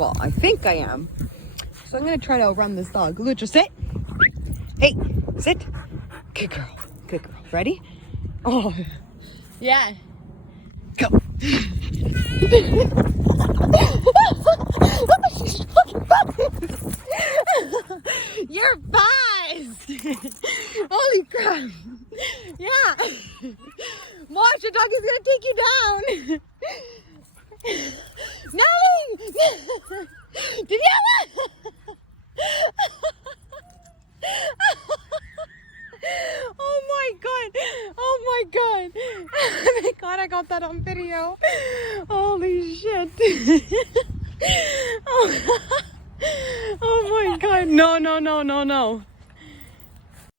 Well, I think I am. So I'm gonna try to outrun this dog. Lucha, sit. Hey, sit. Good girl. Good girl. Ready? Oh, yeah. Go. You're fast. Holy crap. Yeah. Watch, the dog is gonna take you down. No! Did you have Oh my god! Oh my god! Thank God I got that on video. Holy shit! Oh my god! No!